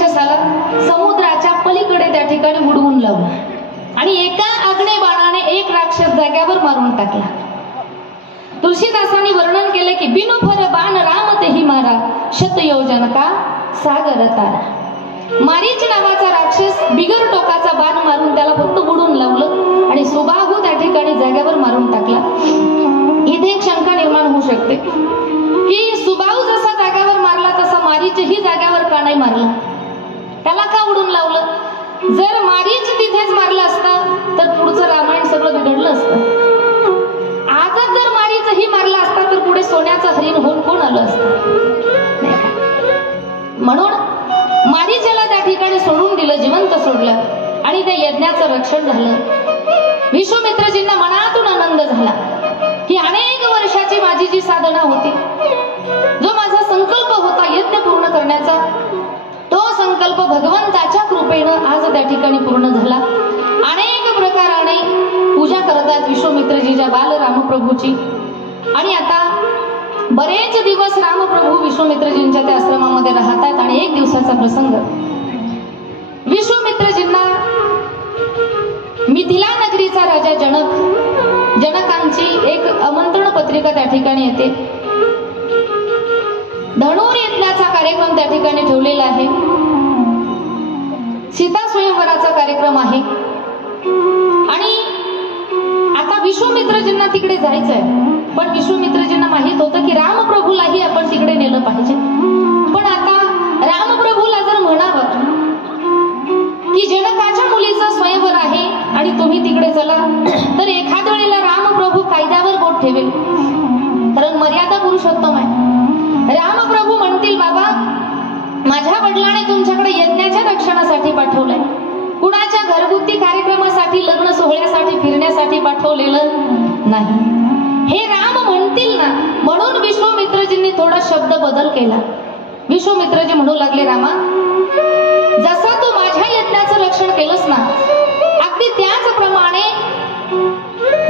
राक्षसाला समुद्राच्या पलीकडे त्या ठिकाणी उडवून लावलं आणि एका आग्नेय बाणाने एक राक्षस जाग्यावर मारून टाकला. तुलसीदासांनी वर्णन केले की बिनुफर बाण राम तेही मारा, शतयोजन का सागर तारा. मारीच नावाचा राक्षस बिगर टोकाचा बाण मारून त्याला फक्त बुडून लावलं आणि सुबाहू त्या ठिकाणी जाग्यावर मारून टाकला. इथे एक शंका निर्माण होऊ शकते की सुबाहू जसा जाग्यावर मारला तसा मारीचही जाग्यावर का नाही मारला, त्याला का उडून लावलं? जर मारीच तिथेच मारला असता तर पुढचं रामायण सगळं बिघडलं असतं. आजच जर मारीचही मारला असता तर पुढे सोन्याचं हरिण होऊन कोण आलं असतं? म्हणून मारीचेला त्या ठिकाणी सोडून दिलं, जिवंत सोडलं आणि त्या यज्ञाचं रक्षण झालं. विश्वामित्रजींना मनातून आनंद झाला. ही अनेक वर्षाची माझी जी साधना होती, जो माझा संकल्प होता यज्ञ पूर्ण करण्याचा, तो संकल्प भगवंताच्या कृपेनं आज त्या ठिकाणी पूर्ण झाला. अनेक प्रकाराने पूजा करतात विश्वामित्रजीच्या बाल रामप्रभूची. आणि आता बरेच दिवस रामप्रभू विश्वामित्रजींच्या त्या आश्रमामध्ये राहतात. आणि एक दिवसाचा प्रसंग, विश्वामित्रजींना मिथिला नगरीचा राजा जनकांची एक आमंत्रण पत्रिका त्या ठिकाणी येते. धनुर यज्ञाचा कार्यक्रम त्या ठिकाणी ठेवलेला आहे. सीता स्वयंवराचा कार्यक्रम आहे. आणि आता विश्वामित्रजींना तिकडे जायचंय, पण विश्वामित्रजींना माहित होतं की रामप्रभूलाही आपण तिकडे नेलं पाहिजे. पण आता रामप्रभूला जर म्हणावं की जनकाच्या मुलीचा स्वयंवर आहे आणि तुम्ही तिकडे चला, तर एखाद्या वेळेला रामप्रभू कायद्यावर बोट ठेवेल, कारण मर्यादा पुरुषोत्तम आहे. रामप्रभू म्हणतील बाबा माझ्या वडिलांनी तुमच्याकडे यज्ञाच्या रक्षणासाठी पाठवलंय, कुणाच्या घरगुती कार्यक्रमासाठी लग्न सोहळ्यासाठी फिरण्यासाठी पाठवलेलं नाही, हे राम म्हणतील ना. म्हणून विश्वामित्रजींनी थोडा शब्द बदल केला. विश्वामित्रजी म्हणू लागले, रामा जसा तू माझ्या यज्ञाचं रक्षण केलंस ना, अगदी त्याचप्रमाणे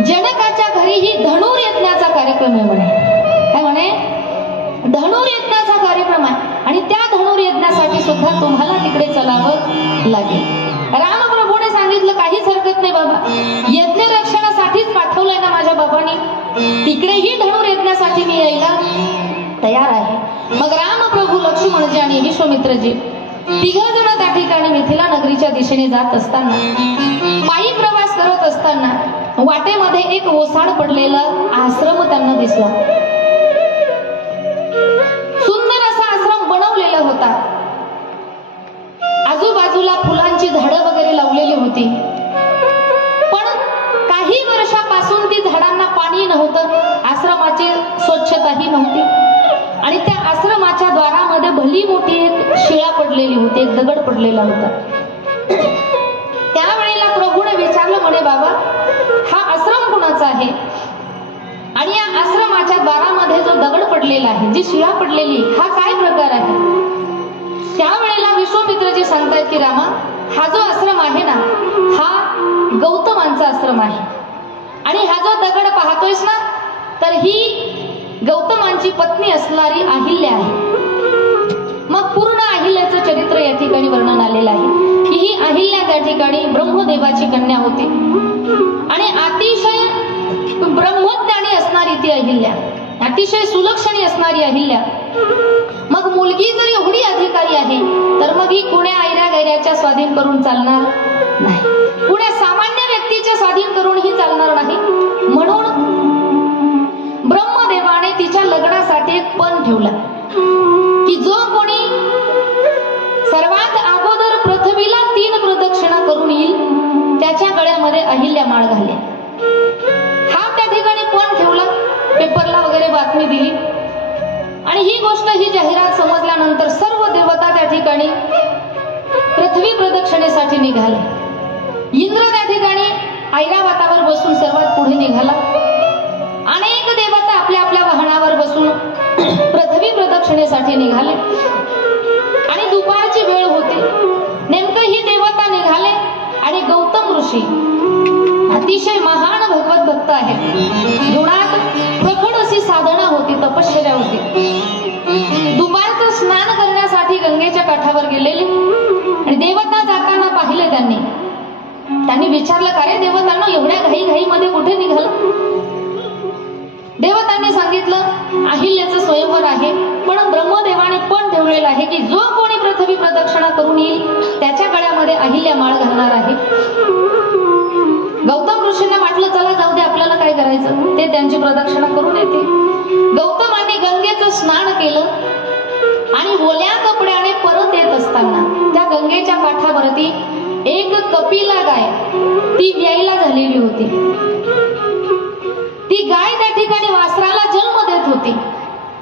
जनकाच्या घरीही धनुर यज्ञाचा कार्यक्रम आहे म्हणे. काय म्हणे? धनुर यज्ञाचा कार्यक्रम आहे आणि त्या धनुर यज्ञासाठी सुद्धा तुम्हाला तिकडे चलावं लागेल. रामप्रभूने सांगितलं काहीच हरकत नाही बाबा, यज्ञ रक्षणासाठीच पाठवलंय ना माझ्या बाबांनी, तिकडेही धनुर यज्ञासाठी मी यायला तयार आहे. मग रामप्रभू, लक्ष्मणजी आणि विश्वामित्रजी तिघ जण त्या ठिकाणी मिथिला नगरीच्या दिशेने जात असताना, पायी प्रवास करत असताना वाटेमध्ये एक ओसाड पडलेला आश्रम त्यांना दिसला. सुंदर असा आश्रम बनवलेला होता. आजूबाजूला फुलांची झाडं वगैरे लावलेली होती. पण काही वर्षापासून ती झाडांना पाणी नव्हतं, आश्रमाची स्वच्छताही नव्हती. आणि त्या आश्रमाच्या द्वारामध्ये भली मोठी एक शिळा पडलेली होती, एक दगड पडलेला होता. त्यावेळेला प्रभूने विचारलं म्हणे, बाबा हा आश्रम कुणाचा आहे? आणि या आश्रमाच्या द्वारामध्ये जो दगड पडलेला आहे, जी शिळा पडलेली, हा काय प्रकार आहे? त्यावेळेला विश्वामित्रजी सांगतायत की रामा, हा जो आश्रम आहे ना, हा गौतमांचा आश्रम आहे. आणि हा जो दगड पाहतोयस ना, तर ही गौतमांची पत्नी असणारी अहिल्या आहे. मग पूर्ण अहिल्याचं चरित्र या ठिकाणी वर्णन आलेलं आहे की ही अहिल्या त्या ठिकाणी ब्रह्मदेवाची कन्या होती आणि अतिशय ब्रह्मज्ञानी असणारी ती अहिल्या, अतिशय सुलक्षणी असणारी अहिल्या. मग मुलगी जर एवढी अधिकारी आहे तर मग ही कुण्या आयऱ्या गैऱ्याच्या स्वाधीन करून चालणार नाही, कुण्या सामान्य व्यक्तीच्या स्वाधीन करून ही चालणार नाही. म्हणून ब्रह्मदेवाने तिच्या लग्नासाठी एक पण ठेवला की जो कोणी सर्वात अगोदर पृथ्वीला 3 प्रदक्षिणा करून येईल त्याच्या गळ्यामध्ये अहिल्या माळ घालेल. हा त्या ठिकाणी पण ठेवला, पेपरला वगैरे बातमी दिली. आणि ही गोष्ट, ही जाहिरात समजल्यानंतर सर्व देवता त्या ठिकाणी पृथ्वी प्रदक्षिणेसाठी निघाले. इंद्र त्या ठिकाणी ऐरावतावर बसून सर्वात पुढे निघाला. अनेक देवता आपल्या आपल्या वाहनावर बसून पृथ्वी प्रदक्षिणेसाठी निघाले. आणि दुपारची वेळ होती. नेमकं ही देवता निघाले आणि गौतम ऋषी अतिशय महान भगवत भक्त आहेत. जीवनात प्रखड अशी साधना होती, तपश्चर्या होती. दुपारचं स्नान करण्यासाठी गंगेच्या काठावर गेलेले विचारलं, का रे देवतांना एवढ्या घाईमध्ये कुठे निघाल? देवतांनी सांगितलं, अहिल्याचं स्वयंवर आहे, पण ब्रह्मदेवाने पण ठेवलेलं आहे की जो कोणी पृथ्वी प्रदक्षिणा करून येईल त्याच्या गळ्यामध्ये अहिल्या माळ घालणार आहे. गौतम ऋषींना वाटलं, चला जाऊ दे, आपल्याला काय करायचं, ते त्यांची प्रदक्षिणा करून येते. गौतमांनी गंगेचं स्नान केलं आणि ओल्या कपड्याने परत येत असताना त्या गंगेच्या काठावरती एक कपिला गाय, ती व्यायला झालेली होती. ती गाय त्या ठिकाणी वासराला जन्म देत होती.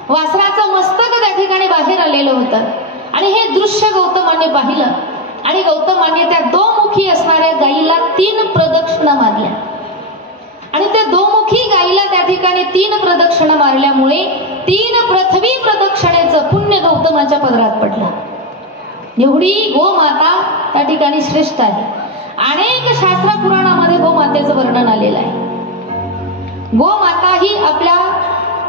वासराचं मस्तक त्या ठिकाणी बाहेर आलेलं होतं आणि हे दृश्य गौतमाने पाहिलं आणि गौतमाने त्या दोमुखी असणाऱ्या गायीला 3 प्रदक्षिणा मारल्या आणि त्या दोमुखी गायीला त्या ठिकाणी 3 प्रदक्षिणा मारल्यामुळे 3 पृथ्वी प्रदक्षिणेचं पुण्य गौतमाच्या पदरात पडलं. एवढी गोमाता त्या ठिकाणी श्रेष्ठ आहे. अनेक शास्त्र पुराणामध्ये गोमातेचं वर्णन आलेलं आहे. गोमाता ही आपल्या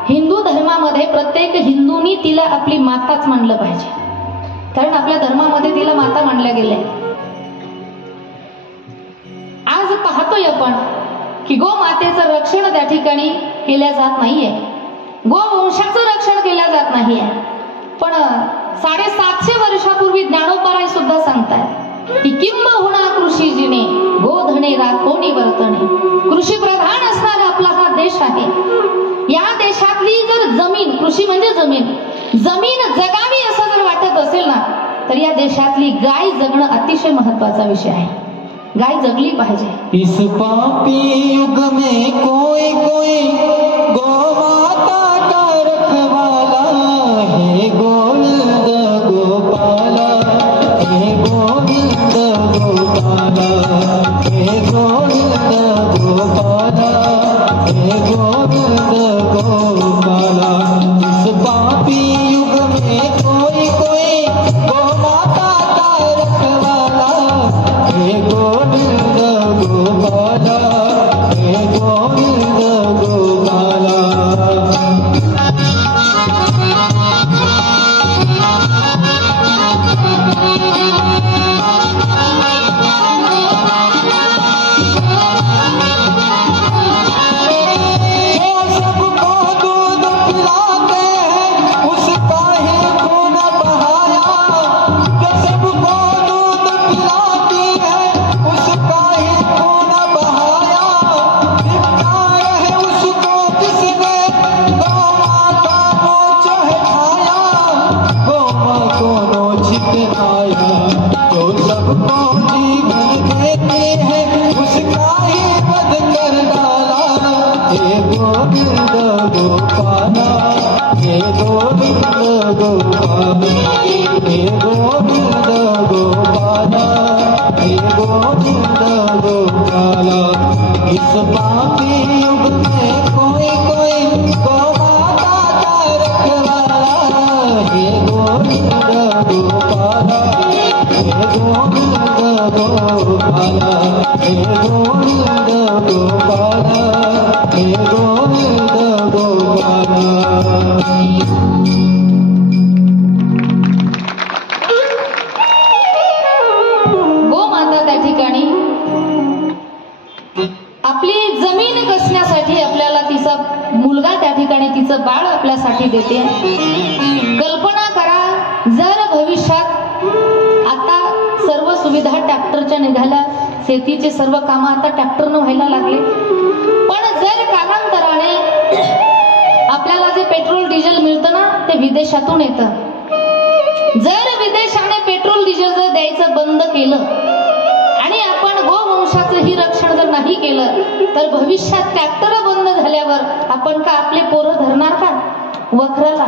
हिंदू धर्मामध्ये प्रत्येक हिंदूंनी तिला आपली माताच मानलं पाहिजे, कारण आपल्या धर्मामध्ये तिला माता मानल्या गेल्या. आज पाहतोय आपण की गोमातेचं रक्षण त्या ठिकाणी केल्या जात नाहीये, गोवंशाचं रक्षण केल्या जात नाहीये. पण 750 वर्षापूर्वी ज्ञानोबाराय सुद्धा सांगतात की किंबहुना कृषी जिने गोधने राखोनी वर्तणे. कृषी प्रधान असणारा आपला हा देश आहे. या देशातली जर जमीन, कृषी म्हणजे जमीन जगावी असं जर वाटत असेल ना, तर या देशातली गाय जगणं अतिशय महत्वाचा विषय आहे. गाय जगली पाहिजे. इस पापी युग में कोई कोई गोमाता का रखवाला है, गोविंद गोपाला हे गोविंद गोपाला हे गोविंद गोपाला हे गोविंद गोपाला. इस पापी युग में कोई कोई गोमाता का रखवाला हे गोविंद गोपाला हे गोविंद गोपाला. गोमाता त्या ठिकाणी आपली जमीन कसण्यासाठी आपल्याला तिचा मुलगा त्या ठिकाणी तिचं बाळ आपल्यासाठी देते. कल्पना करा, जर भविष्यात आता सर्व सुविधा ट्रॅक्टरच्या निघाल्या, शेतीचे सर्व कामं आता ट्रॅक्टरनं व्हायला लागले, पण जर कालांतराने आपल्याला जे पेट्रोल डिझेल मिळतं ना, ते विदेशातून येतं. जर विदेशाने पेट्रोल डिझेल जर द्यायचं बंद केलं आणि आपण गोवंशाचं ही रक्षण जर नाही केलं, तर भविष्यात ट्रॅक्टर बंद झाल्यावर आपण का आपले पोरं धरणार का वखराला?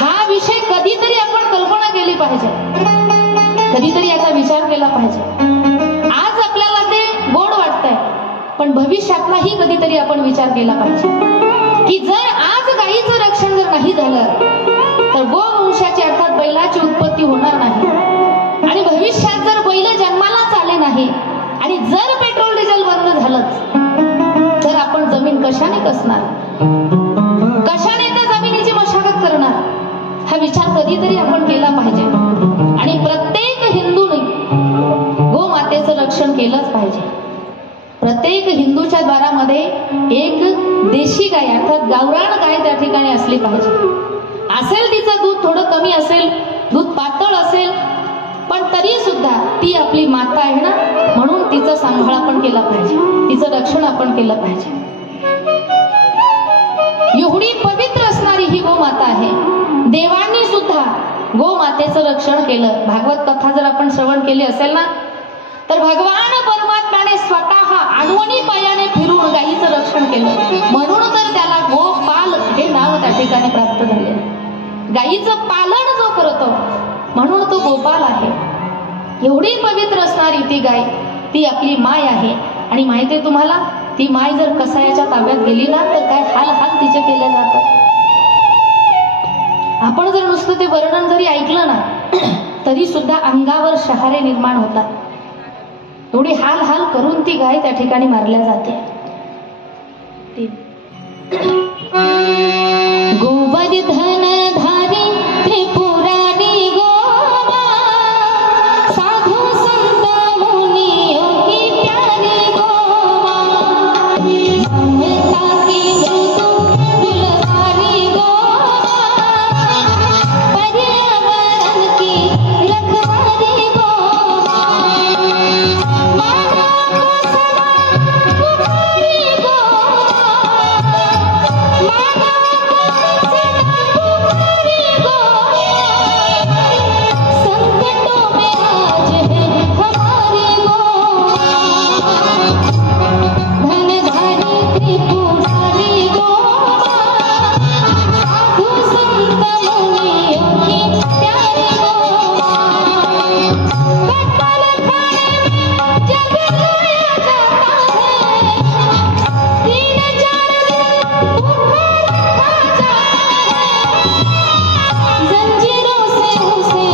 हा विषय कधीतरी आपण कल्पना केली पाहिजे, कधीतरी याचा विचार केला पाहिजे. आज आपल्याला ते गोड वाटतंय, पण भविष्यातलाही कधीतरी आपण विचार केला पाहिजे की जर आज गायीचं रक्षण जर नाही झालं तर गोवंशाची अर्थात बैलाची उत्पत्ती होणार नाही. आणि भविष्यात जर बैल जन्मालाच आले नाही आणि जर पेट्रोल डिझेल बंद झालंच, तर आपण जमीन कशाने कसणार, कशाने त्या जमिनीची मशागत करणार? हा विचार कधीतरी आपण केला पाहिजे. आणि प्रत्येक हिंदूने गोमातेचं रक्षण केलंच पाहिजे. घरामध्ये एक देशी गाय अर्थात गावरान गाय त्या ठिकाणी असली पाहिजे. असेल तिचं दूध थोडं कमी असेल, दूध पातळ असेल, पण तरी सुद्धा ती आपली माता आहे ना, म्हणून तिचा सांभाळ आपण केला पाहिजे, तिचं रक्षण आपण केलं पाहिजे. एवढी पवित्र असणारी ही गोमाता आहे. देवांनी सुद्धा गोमातेचं रक्षण केलं. भागवत कथा जर आपण श्रवण केली असेल ना, तर भगवान परमात्म्याने स्वतः अणवणी पायाने फिरून गायीचं रक्षण केलं. म्हणून तर त्याला गोपाल हे नाव त्या ठिकाणी प्राप्त झाले. गायीचं पालन जो करतो म्हणून तो गोपाल आहे. एवढी पवित्र असणारी ती गाय, ती आपली माय आहे. आणि माहिती आहे तुम्हाला, ती माय जर कसायाच्या ताब्यात गेली ना, तर काय हाल हाल तिचे केले जातात. आपण जर नुसतं ते वर्णन जरी ऐकलं ना, तरी सुद्धा अंगावर शहारे निर्माण होतात. एवढी हाल हाल करून ती गाय त्या ठिकाणी मारल्या जाते. गोवर्धन धारी त्रिपुरारी गोमा, साधु संत मुनियों की प्यारी गोमा, ममता की मृदु दुलारी गोमा, पर्यावरण की रखवाली गोमा, मानव को सदा पुकारी गोमा, मानव को सदा पुकारी गोमा, संकटों में आज है हमारी गोमा, धनधारी त्रिपुरारी गोमा, साधु संत मुनियों की प्यारी गोमा, कटल खाने में जब लाया जाता है, तीन चार दिन भूखा रखा जाता है, जंजीरों से उसे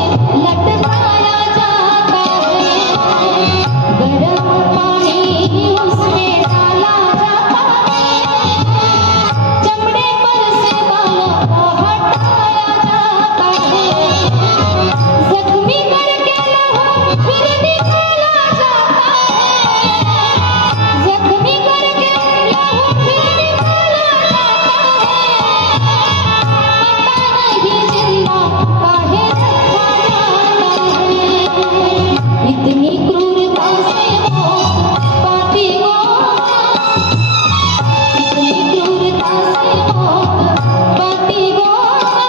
लटकाया जाता है, गर्म पानी उसमें डाला जाता है, चमड़े पर से बालों को हटाया जाता है, जख्मी करके लहू फिर निकाला जाता है, जख्मी करके लहू फिर निकाला जाता है, पता नहीं जिंदा काहे रखा जाता है, इतनी क्रूरता से मौत पाती गोमा, इतनी क्रूरता से मौत पाती गोमा,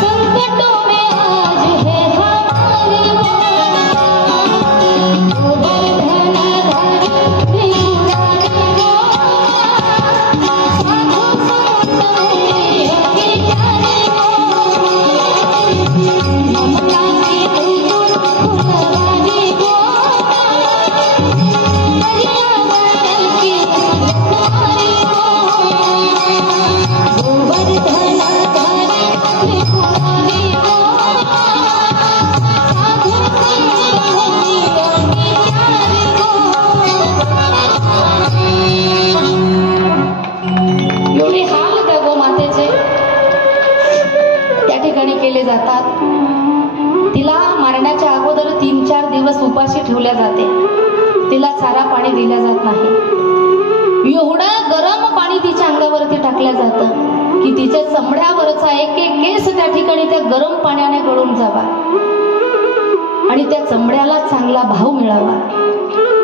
संकटों में आज है हमारी गोमा, गोवर्धन धारी त्रिपुरारी गोमा, साधु संत मुनियों की प्यारी गोमा, ममता की मृदु दुलारी गोमा, पर्यावरण की रखवाली गोमा, गोवर्धन धारी त्रिपुरारी गोमा, साधु संत मुनियों की प्यारी गोमा. एवढे हाल त्या गोमातेचे त्या ठिकाणी केले जातात. तिला मारण्याच्या अगोदर 3-4 दिवस उपाशी ठेवल्या जाते. तिला चारा पाणी दिल्या जात नाही. एवढं गरम पाणी तिच्या अंगावरती टाकलं जातं की तिच्या चमड्यावरचा एक एक केस त्या ठिकाणी त्या गरम पाण्याने गळून जावा आणि त्या चमड्याला चांगला भाव मिळावा,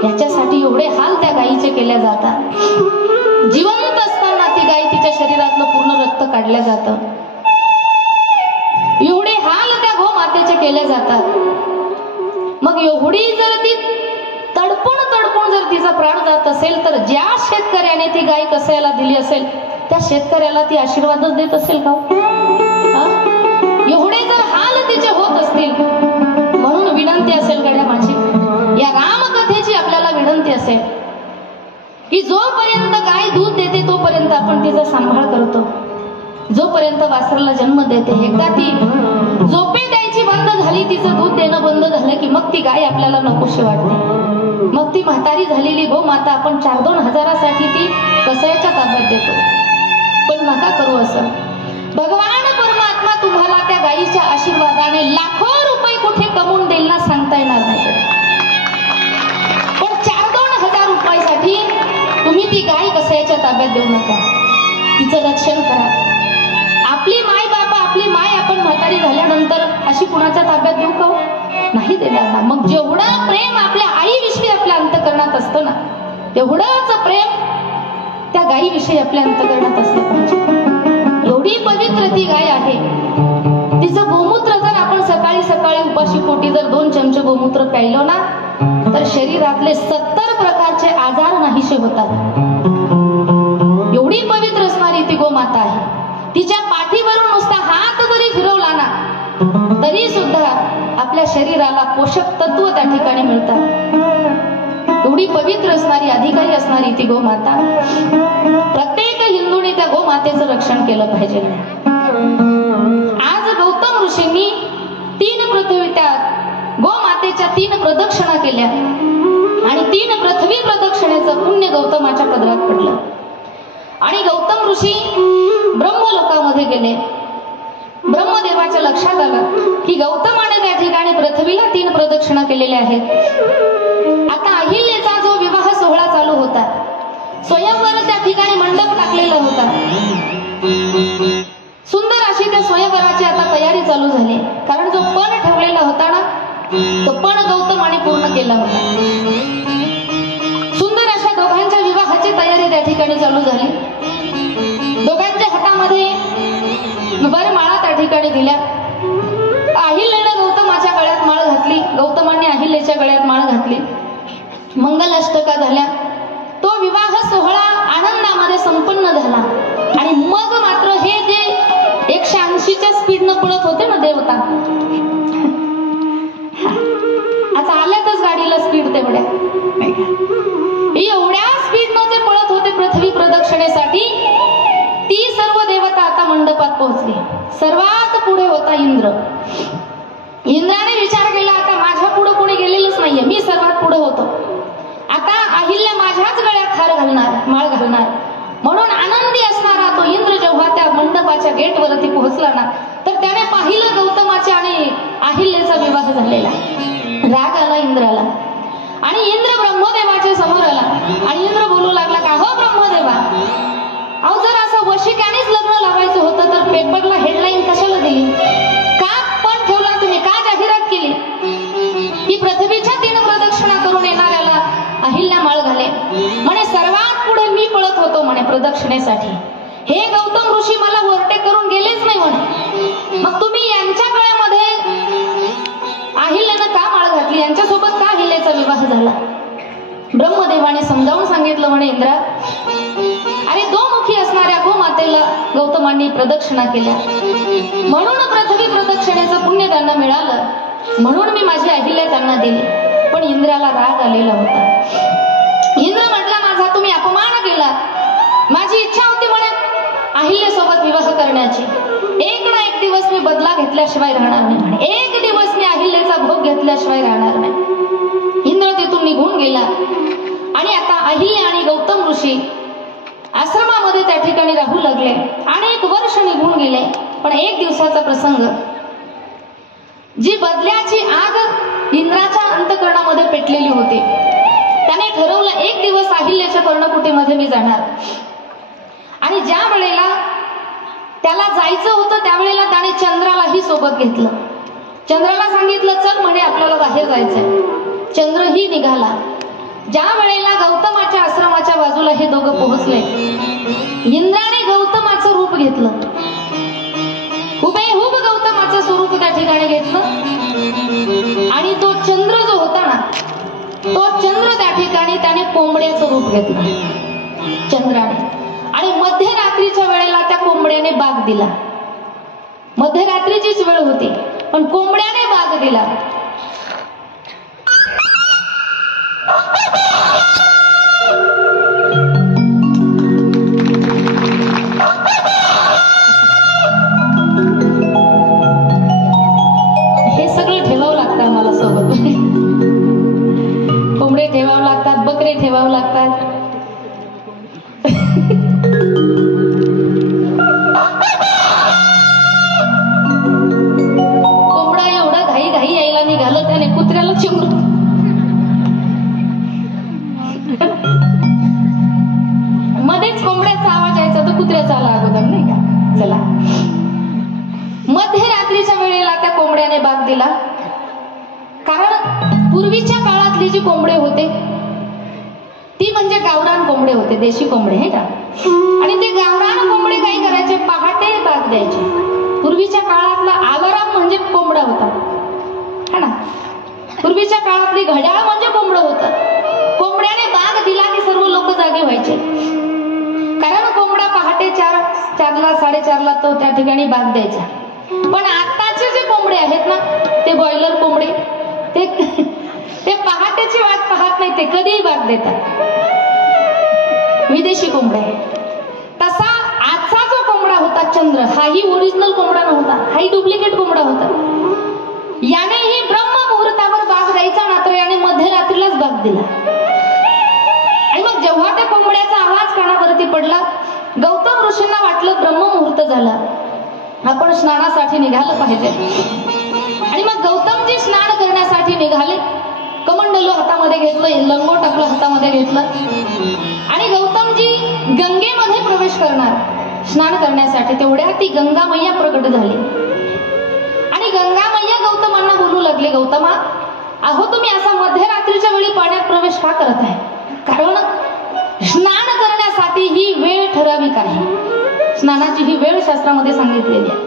याच्यासाठी एवढे हाल त्या गायीचे केले जातात. जिवंत असताना ती गाय तिच्या शरीरातलं पूर्ण रक्त काढलं जातं. एवढे हाल त्या गोमातेचे केले जातात. मग एवढी जर ती तडपून तडपून जर तिचा प्राण जात असेल, तर ज्या शेतकऱ्याने ती गाय कसायला दिली असेल त्या शेतकऱ्याला ती आशीर्वादच देत असेल का? एवढे जर हाल तिचे होत असतील, म्हणून विनंती असेल गड्या माझी, या रामकथेची आपल्याला विनंती असेल की जोपर्यंत गाय दूध देते तोपर्यंत आपण तिचा सांभाळ करतो. जोपर्यंत वासराला जन्म देते, एकदा ती झोपे द्यायची बंद झाली, तिचं दूध देणं बंद झालं की मग ती गाय आपल्याला नकोशी वाटते. मग ती म्हातारी झालेली गोमाता आपण 4-2 हजारासाठी ती कसायाच्या ताब्यात देतो. पण नका करू असं. भगवान परमात्मा तुम्हाला त्या गायीच्या आशीर्वादाने लाखो रुपये कुठे कमवून देईल ना सांगता येणार नाही. पण 4-2 हजार रुपयासाठी तुम्ही कुणाच्या ताब्यात देऊ नका, तिचं रक्षण करा. आपली माय बाबा, आपली माय आपण म्हातारी झाल्यानंतर अशी कुणाच्या ताब्यात देऊ का? नाही देणार ना. मग जेवढं प्रेम आपल्या आईविषयी आपल्या अंतःकरणात असतं ना, तेवढंच प्रेम त्या गायीविषयी आपल्या अंतःकरणात असलं पाहिजे. एवढी पवित्र ती गाय आहे, तिचं गोमूत्र जर आपण सकाळी सकाळी उपाशी पोटी जर 2 चमचे गोमूत्र प्यायलो ना, तर शरीरातले 70 प्रकारचे आजार नाहीसे होतात. एवढी पवित्र असणारी ती गोमाता आहे. तिच्या पाठीवरून नुसता हात जरी फिरवला ना, तरी सुद्धा आपल्या शरीराला पोषक तत्व त्या ठिकाणी मिळतात. एवढी पवित्र असणारी, अधिकारी असणारी ती गोमाता. प्रत्येक हिंदूने त्या गोमातेचं रक्षण केलं पाहिजे. आज गौतम ऋषींनी 3 पृथ्वी, त्या गोमातेच्या 3 प्रदक्षिणा केल्या आणि 3 पृथ्वी प्रदक्षिणेचं पुण्य गौतमाच्या पदरात पडलं. आणि गौतम ऋषी ब्रह्मलोकामध्ये गेले. ब्रह्मदेवाच्या लक्षात आलं की गौतमाने त्या ठिकाणी पृथ्वीला 3 प्रदक्षिणा केलेल्या आहेत. आता अहिल्याचा जो विवाह सोहळा चालू होता, स्वयंवर त्या ठिकाणी मंडप टाकलेला होता. सुंदर अशी त्या स्वयंवराची आता तयारी चालू झाली. कारण जो पण ठेवलेला होता ना, तो पण गौतमाने पूर्ण केला होता. सुंदर अशा दोघांच्या विवाहाची तयारी त्या ठिकाणी चालू झाली. दोघांच्या हातामध्ये वरमाळा त्या ठिकाणी दिल्या. अहिल्यानं गौतमाच्या गळ्यात माळ घातली, गौतमाने अहिल्याच्या गळ्यात माळ घातली. मंगलाष्टका झाल्या. तो विवाह सोहळा आनंदामध्ये संपन्न झाला. आणि मग मात्र हे जे 180च्या स्पीडनं पळत होते ना देवता, आता आल्यातच गाडीला स्पीड तेवढ्या, एवढ्या स्पीडनं ते पळत होते पृथ्वी प्रदक्षिणेसाठी. ती सर्व देवता आता मंडपात पोहोचली. सर्वात पुढे होता इंद्र. इंद्राने विचार केला, आता माझ्या पुढे कोणी गेलेलंच नाहीये, मी सर्वात पुढे होतो. आता अहिल्या माझ्याच गळ्यात हार घालणार, माळ घालणार. म्हणून आनंदी असणारा तो इंद्र जेव्हा त्या मंडपाच्या गेटवरती पोहोचला ना, तर त्याने पाहिलं गौतमाच्या आणि अहिल्याचा विवाह झालेला. राग आला इंद्राला आणि इंद्र ब्रह्मदेवाच्या समोर आला आणि इंद्र बोलू लागला, का हो ब्रह्मदेवा, अहो जर असं वशिकानेच लग्न लावायचं होतं तर पेपरला हेडलाईन कशाला दिली? का पण ठेवला तुम्ही? का जाहिरात केली की पृथ्वीच्या 3 प्रदक्षिणा करून येणाऱ्याला अहिल्या माळ घाले? म्हणे सर्वात पुढे मी पळत होतो म्हणे प्रदक्षिणेसाठी. हे गौतम ऋषी मला ओव्हरटेक करून गेलेच नाही म्हणे. मग तुम्ही यांच्या गळ्यामध्ये अहिल्यानं का माळ घातली? यांच्यासोबत का अहिल्याचा विवाह झाला? ब्रह्मदेवाने समजावून सांगितलं म्हणे, इंद्रा, अरे गोमुखी असणाऱ्या गोमातेला गौतमांनी प्रदक्षिणा केल्या, म्हणून पृथ्वी प्रदक्षिणेचं पुण्य त्यांना मिळालं, म्हणून मी माझी अहिल्या त्यांना दिली. पण इंद्राला राग आलेला होता. इंद्र म्हटला, माझा तुम्ही अपमान केला. माझी इच्छा होती म्हणे अहिल्यासोबत विवाह करण्याची. एक ना एक दिवस मी बदला घेतल्याशिवाय राहणार नाही म्हणे. एक दिवस मी अहिल्याचा भोग घेतल्याशिवाय राहणार नाही. इंद्र तिथून निघून गेला आणि आता अहिल्या आणि गौतम ऋषी आश्रमामध्ये त्या ठिकाणी राहू लागले. अनेक वर्ष निघून गेले. पण एक दिवसाचा प्रसंग, जी बदल्याची आग इंद्राच्या अंतःकरणामध्ये पेटलेली होती, त्याने ठरवलं एक दिवस अहिल्याच्या पर्णकुटीमध्ये मी जाणार. आणि ज्या वेळेला त्याला जायचं होतं त्यावेळेला त्याने चंद्रालाही सोबत घेतलं. चंद्राला सांगितलं, चल म्हणे आपल्याला बाहेर जायचंय. चंद्रही निघाला. ज्या वेळेला गौतमाच्या आश्रमाच्या बाजूला हे दोघं पोहोचले, इंद्राने गौतमाचं रूप घेतलं. हुबेहूब गौतमाचं स्वरूप त्या ठिकाणी घेतलं. आणि तो चंद्र जो होता ना, तो चंद्र त्या ठिकाणी त्याने कोंबड्याचं रूप घेतलं चंद्राने. आणि मध्यरात्रीच्या वेळेला त्या कोंबड्याने बाग दिला. मध्यरात्रीचीच वेळ होती, पण कोंबड्याने बाग दिला. हे सगळं ठेवावं लागतं आम्हाला सोबत. कोंबडे ठेवावं लागतात, बकरे ठेवावं लागतात. कोंबडा एवढा घाई घाई यायला निघालं, त्याने कुत्र्याला चिमरून कोंबड्याने बाग दिला. कारण पूर्वीच्या काळातली जी कोंबडे होते ती म्हणजे गावरान कोंबडे होते, देशी कोंबडे हे का. आणि ते गावरान कोंबडे काय करायचे, पहाटे बाग द्यायचे. पूर्वीच्या काळातला आलाराम म्हणजे कोंबडा होता है ना. पूर्वीच्या काळातली घड्याळ म्हणजे कोंबडं होतं. कोंबड्याने बाग दिला की सर्व लोक जागे व्हायचे. कारण कोंबडा पहाटे 4ला 4:30ला तो त्या ठिकाणी बाग द्यायचा. पण आताचे जे कोंबडे आहेत ना ते बॉयलर कोंबडे, ते पहाटेची वाट पाहत नाही, ते कधीही बाग देतात. विदेशी कोंबडे. तसा आजचा जो कोंबडा होता चंद्र, हाही ओरिजिनल कोंबडा नव्हता, हाही डुप्लिकेट कोंबडा होता. यानेही ब्रह्म मुहूर्तावर बाग द्यायचा, मात्र याने मध्यरात्रीलाच बाग दिला. आणि मग जेव्हा त्या कोंबड्याचा आवाज कानावरती पडला, गौतम ऋषींना वाटलं ब्रह्म मुहूर्त झाला, आपण स्नानासाठी निघालं पाहिजे. आणि मग गौतमजी स्नान करण्यासाठी निघाले. कमंडलू हातामध्ये घेतलं, लंगोट आपलं हातामध्ये घेतलं आणि गौतमजी गंगेमध्ये प्रवेश करणार स्नान करण्यासाठी. तेवढ्या ती गंगा मैया प्रकट झाली आणि गंगा मैया गौतमांना बोलू लागले, गौतमा अहो तुम्ही असा मध्यरात्रीच्या वेळी पाण्यात प्रवेश का करत आहे. कारण स्नान करण्यासाठी ही वेळ ठराविक आहे. स्नानाची ही वेळ शास्त्रामध्ये सांगितलेली आहे.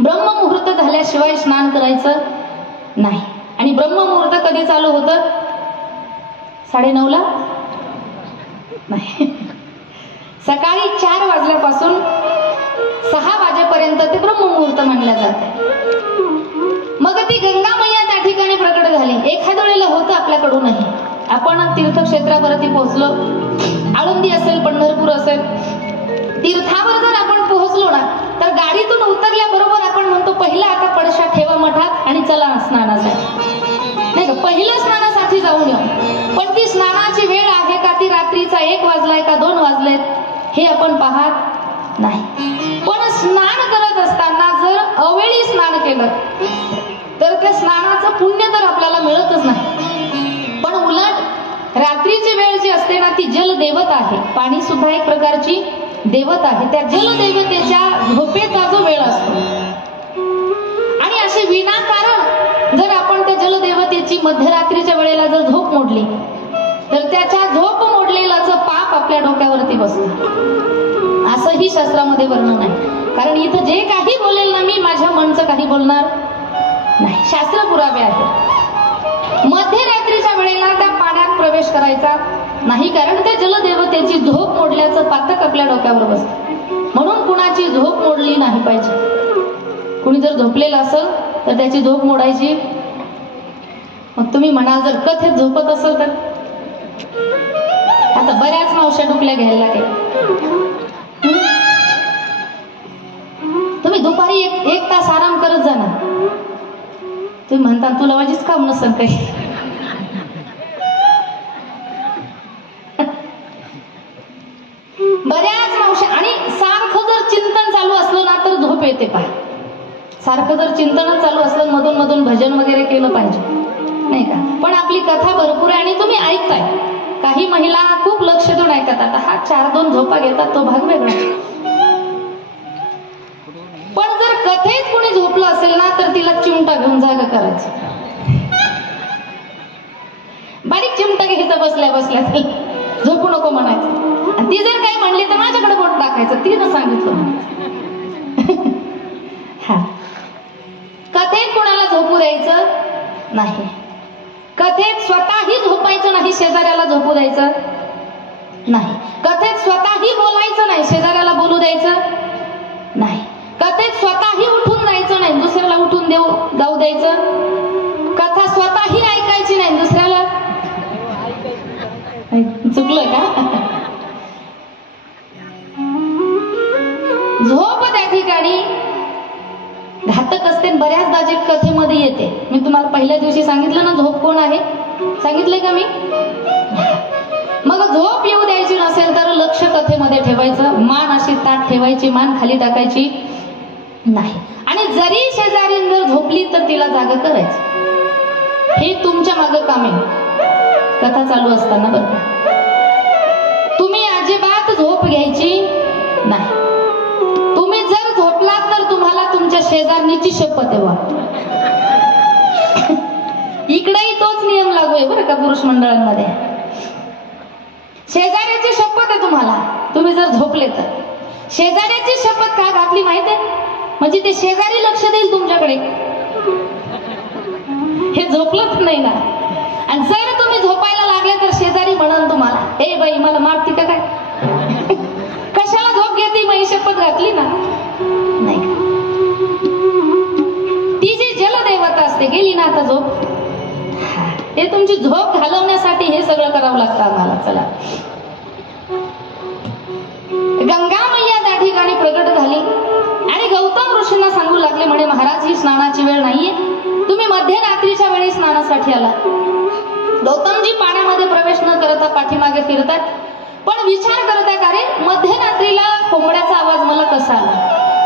ब्रह्ममुहूर्त झाल्याशिवाय स्नान करायचं नाही. आणि ब्रह्ममुहूर्त कधी चालू होतं, 9:30ला नाही, सकाळी 4 वाजल्यापासून 6 वाजेपर्यंत ते ब्रह्ममुहूर्त मानल्या जाते. मग ती गंगा मैया त्या ठिकाणी प्रकट झाली. एखाद्या वेळेला होतं आपल्याकडूनही, आपण तीर्थक्षेत्रावरती पोहोचलो, आळंदी असेल, पंढरपूर असेल, तीर्थावर जर आपण पोहोचलो ना तर गाडीतून उतरल्याबरोबर आपण म्हणतो पहिला आता पडशा ठेवा मठात आणि चला स्नानासाठी, नाही का, पहिलं स्नानासाठी जाऊन येऊ. पण ती स्नानाची वेळ आहे का, ती रात्रीचा 1 वाजलाय का 2 वाजलेत हे आपण पाहत नाही. पण स्नान करत असताना जर अवेळी स्नान केलं तर त्या स्नानाचं पुण्य तर आपल्याला मिळतच नाही. पण उलट रात्रीची वेळ जी असते ना ती जलदेवता आहे. पाणी सुद्धा एक प्रकारची देवता आहे. त्या जलदेवतेच्या झोपेचा जो वेळ असतो आणि अशी विनाकारण जर आपण त्या जलदेवतेची मध्यरात्रीच्या वेळेला जर झोप मोडली तर त्याच्या झोप मोडलेलाचं पाप आपल्या डोक्यावरती बसतं, असंही शास्त्रामध्ये वर्णन आहे. कारण इथं जे काही बोलेल ना मी, माझ्या मनचं काही बोलणार नाही. शास्त्र पुरावे आहे. मध्यरात्रीच्या वेळेला त्या पाण्यात प्रवेश करायचा नाही, कारण त्या जलदेवतेची झोप मोडल्याचं पातक आपल्या डोक्यावर बसतं. म्हणून कुणाची झोप मोडली नाही पाहिजे. कुणी जर झोपलेलं असेल तर त्याची झोप मोडायची. मग तुम्ही म्हणाल जर कथेत झोपत असेल तर, आता बऱ्याच मावश्या डुकल्या घ्यायला लागेल. तुम्ही दुपारी एक तास आराम करत जा ना. तुम्ही म्हणता तुला माझीच काम नसेल काही. बऱ्याच मावश्या. आणि सारखं जर चिंतन चालू असलं ना तर झोप येते. पाय सारखं जर चिंतन चालू असलं, मधून मधून भजन वगैरे केलं पाहिजे, नाही का. पण आपली कथा भरपूर आहे आणि तुम्ही ऐकताय. काही महिला खूप लक्ष देऊन ऐकतात. हा 4-2 झोपा घेतात तो भाग वेगळा. पण जर कथेत कुणी झोपलं असेल ना तर तिला चिमटा घेऊन जागा करायचं. बारीक चिमटा घ्यायचं बसल्या बसल्या, झोपू नको म्हणायचं. आणि ती जर काही म्हणली तर माझ्याकडे बोट टाकायचं, तिनं सांगितलं. हा, कथेत कुणाला झोपू द्यायचं नाही. कथेत स्वतःही झोपायचं नाही, शेजाऱ्याला झोपू द्यायचं नाही. कथेत स्वतःही बोलायचं नाही, शेजाऱ्याला बोलू द्यायचं नाही. कथेत स्वतःही उठून जायचं नाही, दुसऱ्याला उठून जाऊ द्यायचं. कथा स्वतःही ऐकायची नाही, दुसऱ्याला. चुकलं का. झोप त्या ठिकाणी घातक असते. बऱ्याचदा जे कथेमध्ये येते, मी तुम्हाला पहिल्या दिवशी सांगितलं ना झोप कोण आहे, सांगितलंय का मी. मग झोप येऊ द्यायची नसेल तर लक्ष कथेमध्ये ठेवायचं. मान अशी ताट ठेवायची, मान खाली टाकायची नाही. आणि जरी शेजारी जर झोपली तर तिला जागा करायचं. हे तुमच्या मागं काम आहे कथा चालू असताना. बरं, तुम्ही अजिबात झोप घ्यायची नाही. तुम्ही जर झोपलात तर तुम्हाला तुमच्या शेजारणीची शपथ आहे. लागू आहे बरं का पुरुष मंडळांमध्ये. शेजाऱ्याची शपथ आहे तुम्हाला, तुम्ही जर झोपले तर. शेजाऱ्याची शपथ का घातली माहित आहे? म्हणजे ते शेजारी लक्ष देईल तुमच्याकडे. हे झोपलंच नाही ना. आणि जर तुम्ही झोपायला लागले तर शेजारी म्हणाल तुम्हाला, ए बाई मला मारती का काय, कशाला झोप घेते, मग शपथ घातली ना. नाही, ती जी जलदेवता असते गेली ना आता झोप. हे तुमची झोप घालवण्यासाठी हे सगळं करावं लागतं आम्हाला. चला, गंगा मैया त्या ठिकाणी प्रगट झाली आणि गौतम ऋषींना सांगू लागले, म्हणे महाराज ही स्नानाची वेळ नाहीये, तुम्ही मध्यरात्रीच्या वेळी स्नानासाठी आला. गौतमजी पाण्यामध्ये प्रवेश न करता पाठीमागे फिरतात, पण विचार करत आहेत, अरे मध्यरात्रीला कोंबड्याचा आवाज मला कसा आला.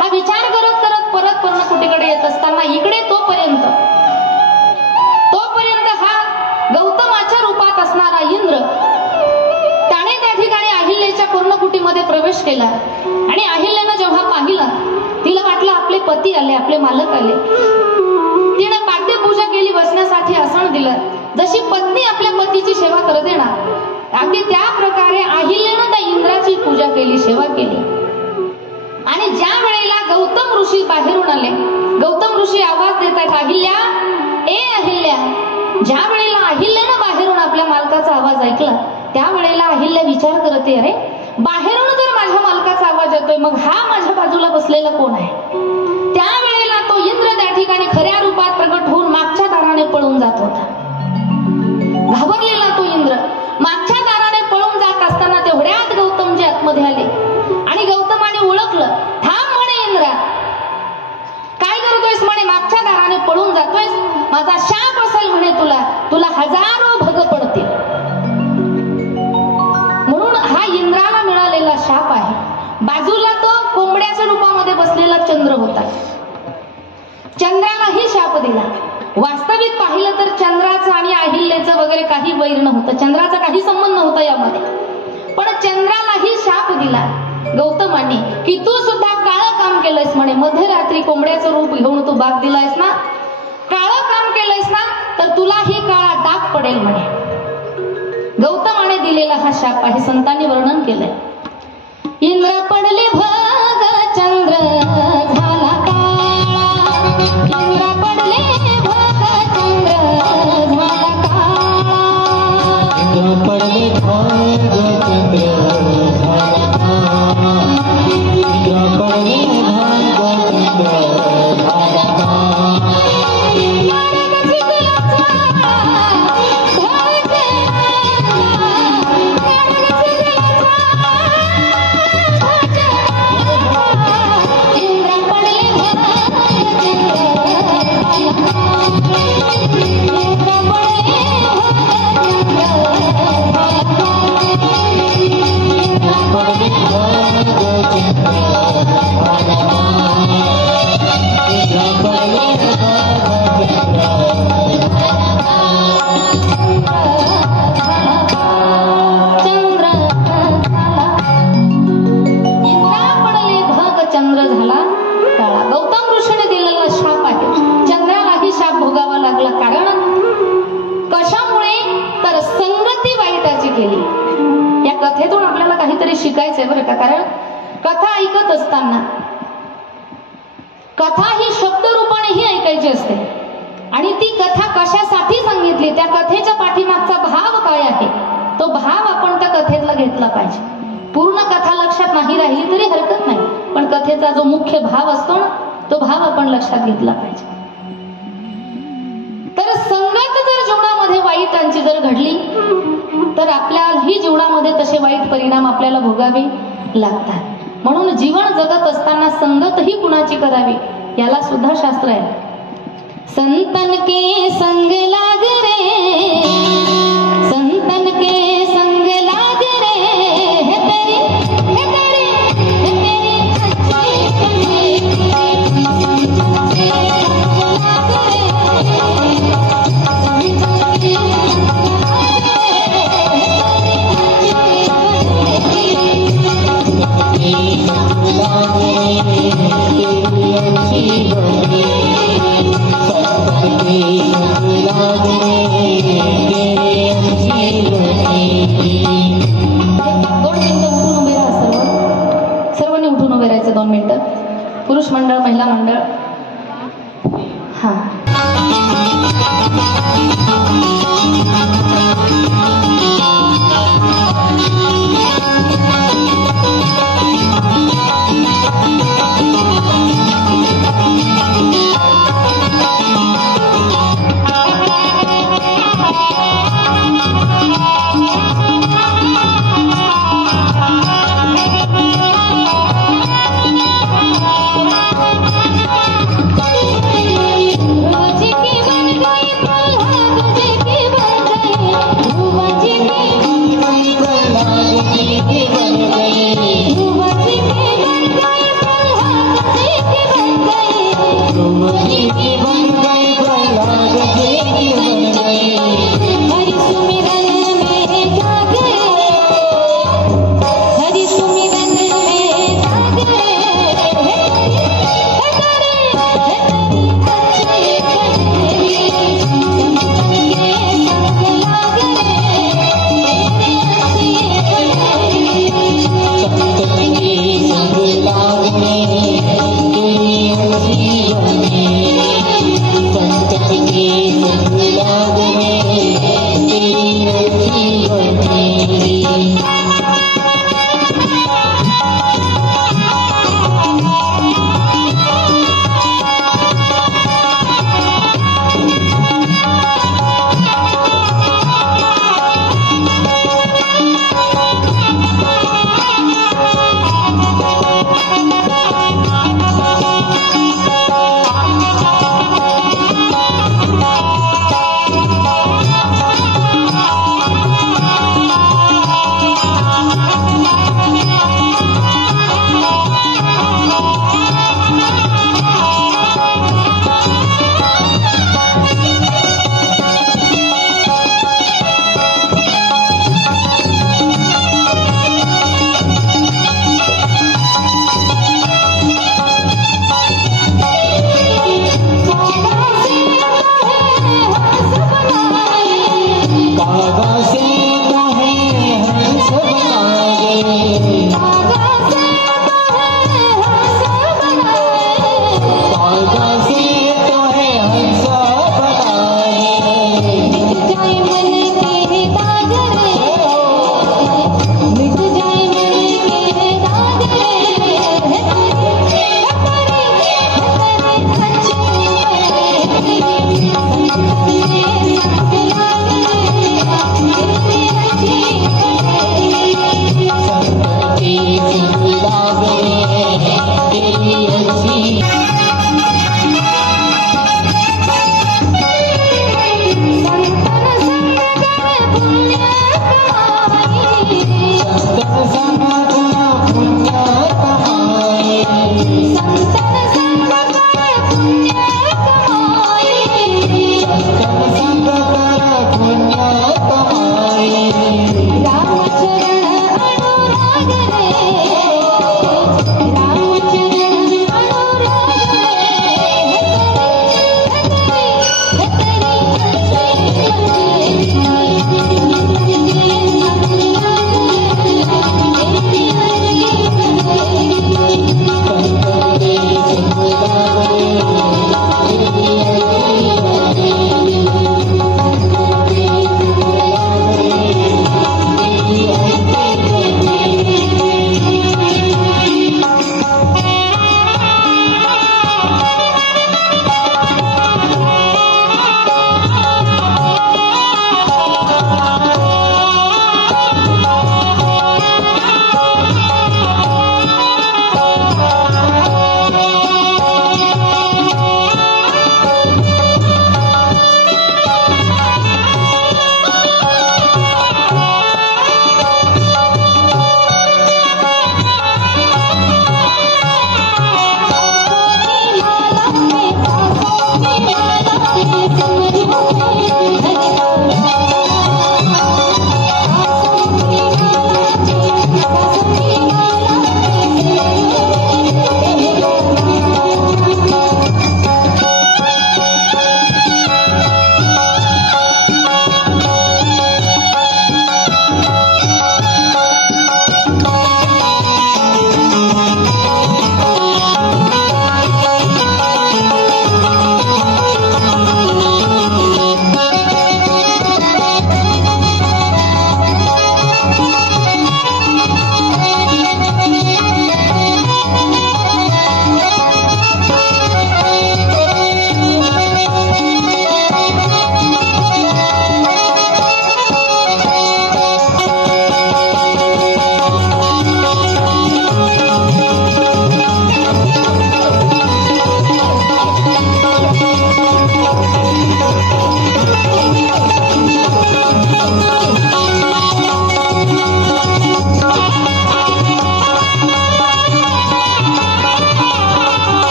हा विचार करत करत परत पर्णकुटीकडे येत असताना इकडे तोपर्यंत हा गौतमाच्या रूपात असणारा इंद्र त्याने त्या ठिकाणी अहिल्याच्या पर्णकुटीमध्ये प्रवेश केला. आणि अहिल्यानं जेव्हा पाहिलं, तिला वाटलं आपले पती आले, आपले मालक आले. तिने पाद्यपूजा केली, बसण्यासाठी आसन दिलं. जशी पत्नी आपल्या पतीची सेवा करते ना, अगदी त्या प्रकारे अहिल्यानं त्या इंद्राची पूजा केली, सेवा केली. आणि ज्या वेळेला गौतम ऋषी बाहेरून आले, गौतम ऋषी आवाज देत आहेत, अहिल्या, ए अहिल्या. ज्या वेळेला अहिल्यानं बाहेरून आपल्या मालकाचा आवाज ऐकला, त्यावेळेला अहिल्या विचार करते, अरे बाहेरून जर माझ्या मालकाचा आवाज येतोय, मग हा माझ्या बाजूला बसलेला कोण आहे. त्यावेळेला तो इंद्र त्या ठिकाणी खऱ्या रूपात प्रकट होऊन मागच्या दाराने पळून जात होता. घाबरलेला तो इंद्र मागच्या दाराने पळून जात असताना तेवढ्यात गौतमजी आतमध्ये आले आणि गौतमाने ओळखलं. थांब म्हणे इंद्रा, काय करतोयस म्हणे, मागच्या दाराने पळून जातोयस, माझा शाप असेल म्हणे तुला हजारो भग पडतील. म्हणून हा इंद्राला मिळालेला शाप आहे. बाजूला तो कोंबड्याच्या रूपामध्ये बसलेला चंद्र होता. चंद्रालाही शाप दिला. वास्तविक पाहिलं तर चंद्राचं आणि अहिल्याचं वगैरे काही वैर नव्हतं, चंद्राचा काही संबंध नव्हता यामध्ये. पण चंद्रालाही शाप दिला गौतमाने, की तू सुद्धा काळं काम केलंयस म्हणे, मध्यरात्री कोंबड्याचं रूप घेऊन तू बाग दिलायस ना, काळं काम केलंयस ना, तर तुलाही काळा डाग पडेल म्हणे. गौतमाने दिलेला हा शाप आहे. संतांनी वर्णन केलंय, इंद्र पडले भग चंद्र झाला काळा, इंद्र पडले भग चंद्र झाला काळा, इंद्र पडले भग चंद्र झाला काळा, इंद्र पडले भग चंद्र झाला काळा. शिकायचंय बरं का. कारण कथा ऐकत असताना कथा ही शब्द रूपानेही ऐकायची असते आणि ती कथा कशासाठी सांगितली, त्या कथेच्या पाठीमागचा भाव काय आहे, तो भाव आपण त्या कथेतला घेतला पाहिजे. पूर्ण कथा लक्षात नाही राहिली तरी हरकत नाही, पण कथेचा जो मुख्य भाव असतो ना, तो भाव आपण लक्षात घेतला पाहिजे. तर संगत जर जीवनामध्ये वाईटांची जर घडली तर आपल्याही जीवनामध्ये तसे वाईट परिणाम आपल्याला भोगावे लागतात. म्हणून जीवन जगत असताना संगत ही कुणाची करावी याला सुद्धा शास्त्र आहे. संतन के संग लाग रे, संतन के संग लाग रे, हे तेरी हे तेरी हे तेरी अच्छी उभे राहायचं 2 मिनिटं. पुरुष मंडळ, महिला मंडळ. हा Thank you.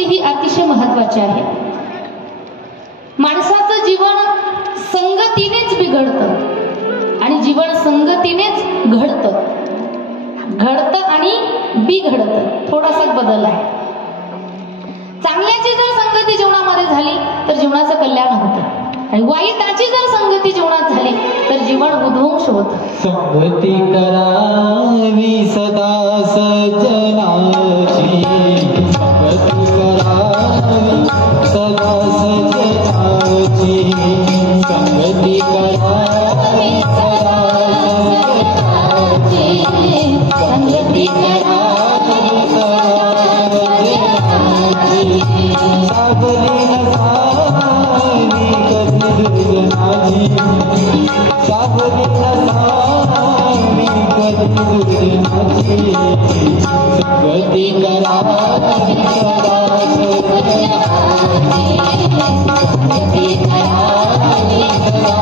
संगती ही अतिशय महत्वाची आहे. माणसाचं जीवन संगतीनेच बिघडतं आणि जीवन संगतीनेच घडतं आणि बिघडतं. थोडासा बदल आहे. चांगल्याची जर संगती जीवनामध्ये झाली तर जीवनाचं कल्याण होतं आणि वाईटाची जर संगती जीवनात झाली तर जीवन उद्ध्वंस होतं. संगती करावी सदा सज्जनाची, संगती करावी सदा सज्जनाची, संगती करावी सदा सज्जनाची, संगती करावी सदा सज्जनाची, सावली नसावी कधी दुर्जनाची, सावली नसावी कधी दुर्जनाची, संगती करावी सदा सज्जनाची, संगती करावी सदा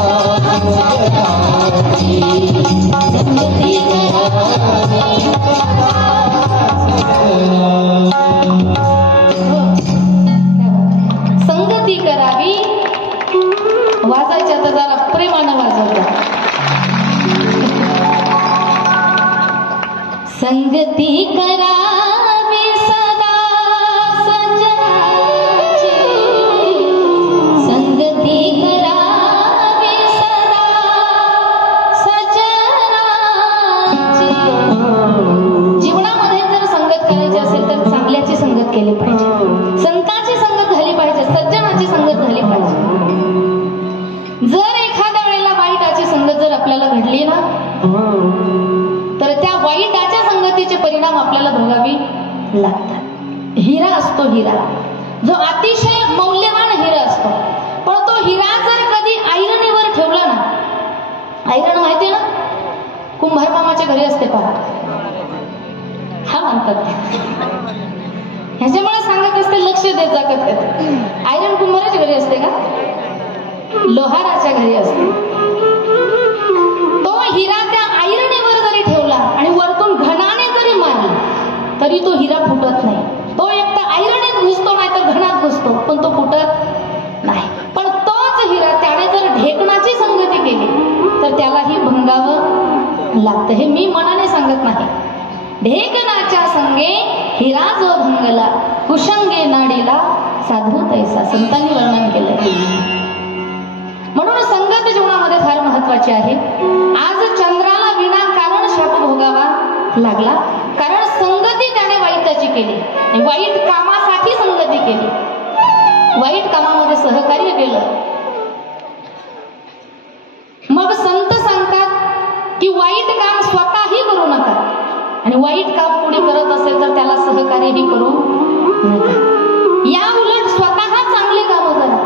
सज्जनाची, संगती करावी संगती करावी. वाजायच्या तर जरा प्रेमानं वाजवता. संगती करावी सदा सज्जनाची, संगती करावी सदा सज्जनाची. जीवनामध्ये जर संगत करायची असेल तर चांगल्याची संगत केली पाहिजे, संतांची संगत झाली पाहिजे, सज्जनाची संगत झाली पाहिजे. जर एखाद्या वेळेला वाईटाची संगत जर आपल्याला घडली ना तर त्या वाईटाच्या संगतीचे परिणाम आपल्याला भोगावी लागतात. हिरा असतो, हिरा जो अतिशय मौल्यवान हिरा असतो, पण तो हिरा जर कधी ऐरणीवर ठेवला ना, ऐरण माहिती ना, कुंभार मामाच्या घरी असते पहा, हा म्हणतात. ह्याच्यामुळे सांगत असते लक्ष देत जा. आयरन कुंभाराच्या घरी असते का, लोहाराच्या घरी असते. तो हिरा त्या आयरणीवर जरी ठेवला आणि वरतून घणाने जरी मारला तरी तो हिरा फुटत नाही. तो एक तर आयरणीत घुसतो नाही तर घणात घुसतो, पण तो फुटत नाही. पण तोच हिरा त्याने जर ढेकणाची संगती केली तर त्यालाही भंगावं लागतं. हे मी मनाने सांगत नाही. ढेकणाच्या संगे हिरा जो भंगला, कुशंगे नाडीला साधू तैसा, संतांनी वर्णन केलंय. म्हणून संगत जीवनामध्ये फार महत्वाची आहे. आज चंद्राला विनाकारण शाप भोगावा लागला, कारण संगती त्याने वाईटाची केली, वाईट कामासाठी संगती केली, वाईट कामामध्ये सहकार्य केलं. मग संत सांगतात की वाईट काम स्वतःही करू नका आणि वाईट काम कोणी करत असेल तर त्याला सहकार्यही करू नका. या उलट स्वतः चांगली कामं करा,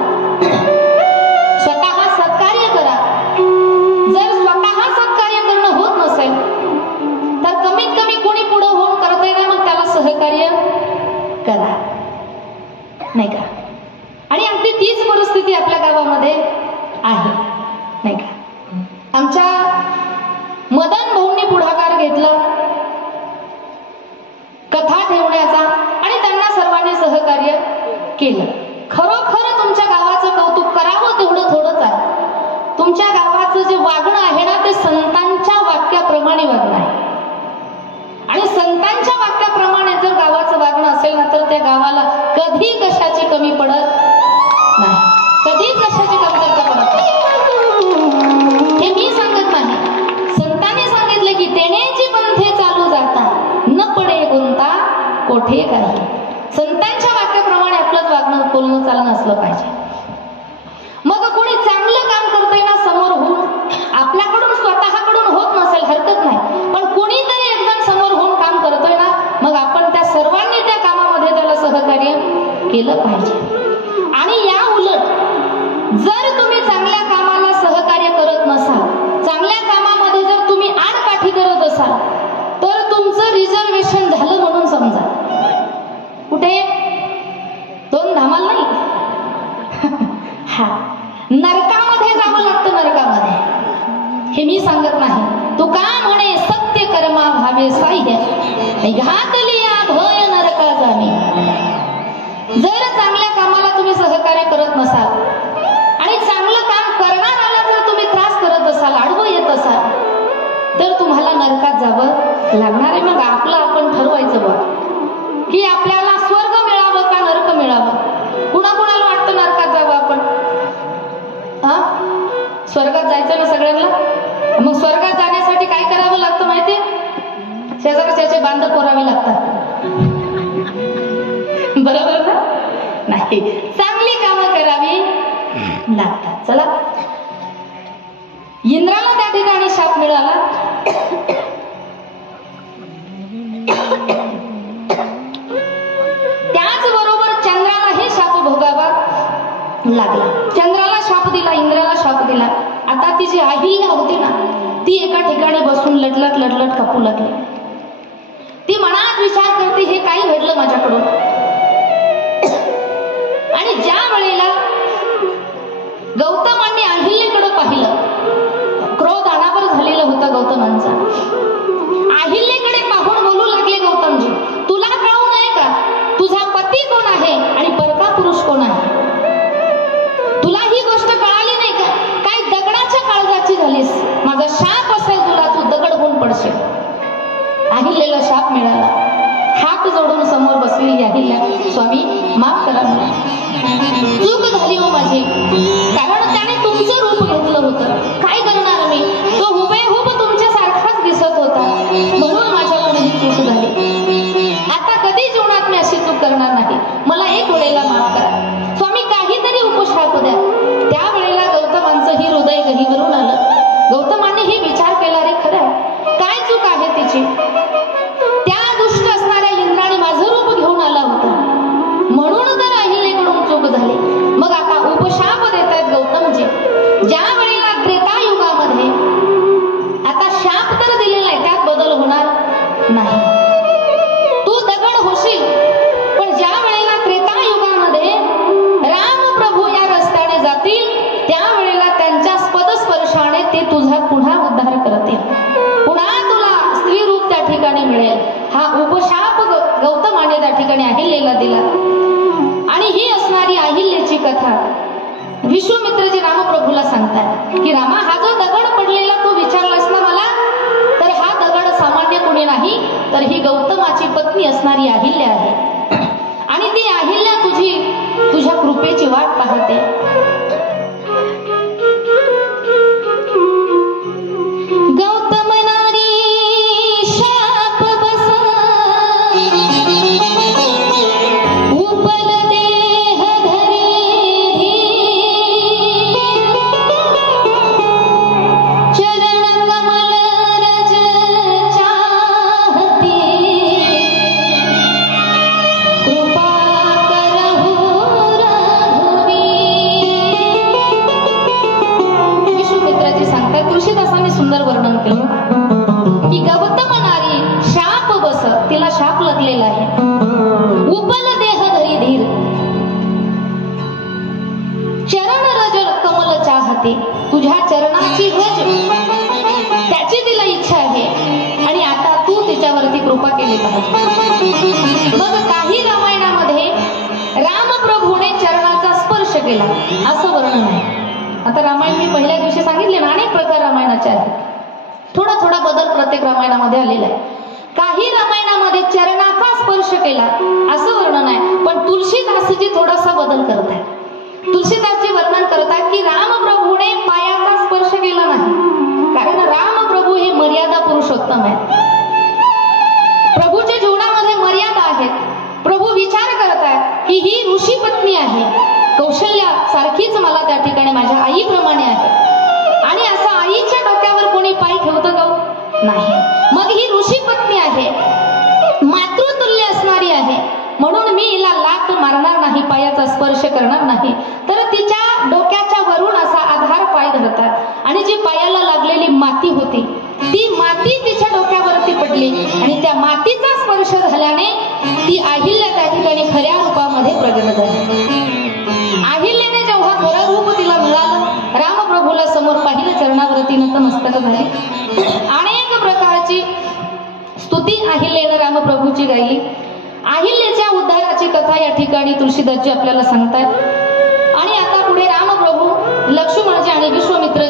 स्वतः सत्कार्य करा. जर स्वतः सत्कार्य करणं होत नसेल तर कमीत कमी कोणी पुढे होऊन करतंय ना, मग त्याला सहकार्य करा, नाही का. आणि अगदी तीच परिस्थिती आपल्या गावामध्ये आहे, नाही का. आमच्या मदन भाऊंनी पुढाकार घेतला कथा ठेवण्याचा आणि त्यांना सर्वांनी सहकार्य केलं. खरोखर तुमच्या गावाचं कौतुक करावं तेवढं थोडंच आहे. तुमच्या गावाचं जे वागणं आहे ना ते संतांच्या वाक्याप्रमाणे वागणं आहे आणि संतांच्या वाक्याप्रमाणे जर गावाचं वागणं असेल ना तर त्या गावाला कधी कशाची कमी पडत नाही, कधीच कशाची कमतरता पडत नाही. हे मी सांगत नाही, संतांनी सांगितलं की तेनेची पंथे चालू जाता न पडे कोणता कोठे काही. संतांच्या वाक्याप्रमाणे आपलंच वागणं बोलणं चालणं असलं पाहिजे. मग कोणी चांगलं काम करतंय ना समोर होऊन, आपल्याकडून स्वतःकडून होत नसेल हरकत नाही, पण कोणीतरी एक जण समोर होऊन काम करतोय ना, मग आपण त्या सर्वांनी त्या कामामध्ये त्याला सहकार्य केलं पाहिजे. आणि या उलट जर तुम्ही चांगल्या कामाला सहकार्य करत नसाल, चांगल्या कामामध्ये जर तुम्ही आडकाठी करत असाल तर तुमचं रिझर्वेशन झालं म्हणून समजा. कुठे? दोन धामाल नाही, हा नरकामध्ये जावं लागतं. नरकामध्ये हे मी सांगत नाही. तुका म्हणे सत्य कर्मा भावे साह्य घातली भय नरका जाणे. जर लागणार आहे. मग आपलं आपण ठरवायचं बघ की आपल्याला स्वर्ग मिळावं का नरक मिळावं. कुणाकुणाला वाटतं नरकात जावं आपण. हा, स्वर्गात जायचं ना सगळ्यांना. मग स्वर्गात जाण्यासाठी काय करावं लागतं माहिती. शेजारच्याचे बांध कोरावे लागतात. बरोबर ना. नाही, चांगली कामं करावी लागतात. चला, इंद्राला त्या ठिकाणी शाप मिळाला. त्याचबरोबर चंद्रालाही शाप भोगावा लागला. चंद्राला शाप दिला, इंद्राला शाप दिला. आता ती जी अहिल्या होती ना, ती एका ठिकाणी बसून लटलट लटलट कापू लागली. ती मनात विचार करते, हे काय घडलं माझ्याकडून. आणि ज्या वेळेला गौतमांनी अहिल्याकडे पाहिलं, क्रोध अनावर झालेलं होतं गौतमांचा. अहिल्याकडे पाहून बोलू लागले गौतमजी, तुला कळू नये का तुझा पती कोण आहे आणि परका पुरुष कोण आहे. तुला ही गोष्ट कळाली नाही का. काय दगडाच्या काळजाची झालीस. माझा शाप असेल तुला, तू दगड होऊन पडशील. अहिल्याला शाप मिळाला. हात जोडून समोर बसलेली अहिल्या, स्वामी माफ करा मला, चूक झाली हो माझी. कारण त्याने तुमचं रूप घेतलं होतं. काय करणार मी, तो हुबेहूब तुमच्यासारखाच दिसत होता, म्हणून माझ्याकडे ही चूक झाली. आता कधी जीवनात मी अशी चूक करणार नाही. मला एक वेळेला माफ करा स्वामी, काहीतरी उपशाप द्या. त्यावेळेला गौतमांचं ही हृदय गहिवरून आलं. गौतमांनी ही विचार केला, रे खरं काय चूक आहे तिची. त्या दुष्ट असणाऱ्या इंद्राने माझं रूप घेऊन आला होता, म्हणून तर अहिल्याकडून चूक झाली. मग आता उपशाप देत आहेत गौतमजी. ज्या वेळेला त्रेतायुगामध्ये आता शाप तर दिलेला आहे, त्यात बदल होणार नाही. तू दगड होशील, पण ज्या वेळेला त्रेतायुगामध्ये रामप्रभू या रस्त्याने जातील, त्यावेळेला त्यांच्या पदस्पर्शाने ते तुझा पुन्हा उद्धार करतील. पुन्हा तुला स्त्री रूप त्या ठिकाणी मिळेल. हा उपशाप गौतमाने त्या ठिकाणी अहिल्याला दिला. आणि ही असणारी अहिल्याची कथा विश्वामित्रजी रामप्रभूला सांगतात की रामा, हा जो दगड पडलेला तू विचारलास ना मला, तर हा दगड सामान्य कोणी नाही, तर ही गौतमाची पत्नी असणारी अहिल्या आहे. आणि ती अहिल्या तुझ्या कृपेची वाट पाहते. गौतम नारी शाप बसा, उपल देह धरी, चरण कमल रज चाहती, कृपा करहु रघुवीर. विश्वामित्राजी सांगतात, तुळशीदासांनी सुंदर वर्णन केलं की गौतम नारी शाप बस, तिला शाप लागलेला आहे. उपल देह धरी धीर, चरण रज कमल चाहते, तुझ्या चरणाची रज त्याची तिला इच्छा आहे. आणि आता तू तिच्यावरती कृपा केली पाहिजे. मग काही रामायणामध्ये रामप्रभूने चरणाचा स्पर्श केला असं वर्णन आहे. आता रामायण मी पहिल्या दिवशी सांगितले ना, अनेक प्रकार रामायणाचे आहेत. थोडा थोडा बदल प्रत्येक रामायणामध्ये आलेला आहे. काही रामायणामध्ये चरणाचा स्पर्श केला असं वर्णन आहे, पण तुळशीदासजी थोडासा बदल करत आहेत. तुळशीदासजी वर्णन करतात की रामप्रभूने पायाचा स्पर्श केला नाही, कारण रामप्रभू हे मर्यादा पुरुषोत्तम आहेत. प्रभूच्या जीवनामध्ये मर्यादा आहेत. प्रभू विचार करतात की ही ऋषी पत्नी आहे, कौशल्या सारखीच मला त्या ठिकाणी माझ्या आईप्रमाणे आहे. आणि असं आईच्या डोक्यावर कोणी पाय ठेवतं का नाही. मग ही ऋषी पत्नी आहे, मातृतुल्य असणारी आहे, म्हणून मी हिला लाथ मारणार नाही, पायाचा स्पर्श करणार नाही. तर तिच्या डोक्याच्या वरून असा आधार पाय धरतात आणि जी पायाला लागलेली माती होती ती माती तिच्या डोक्यावरती पडली आणि त्या मातीचा स्पर्श झाल्याने ती अहिल्या त्या ठिकाणी खऱ्या रूपामध्ये प्रगट झाली. अहिल्याने जेव्हा खरं रूप तिला मिळालं, रामप्रभूला समोर पाहिलं, चरणावरती नतमस्तक झाली. अनेक प्रकारची स्तुती अहिल्याने रामप्रभूची गायली. अहिल्याच्या उद्धाराची कथा या ठिकाणी तुळशीदासजी आपल्याला सांगतात. आणि आता पुढे रामप्रभू, लक्ष्मणजी आणि विश्वामित्र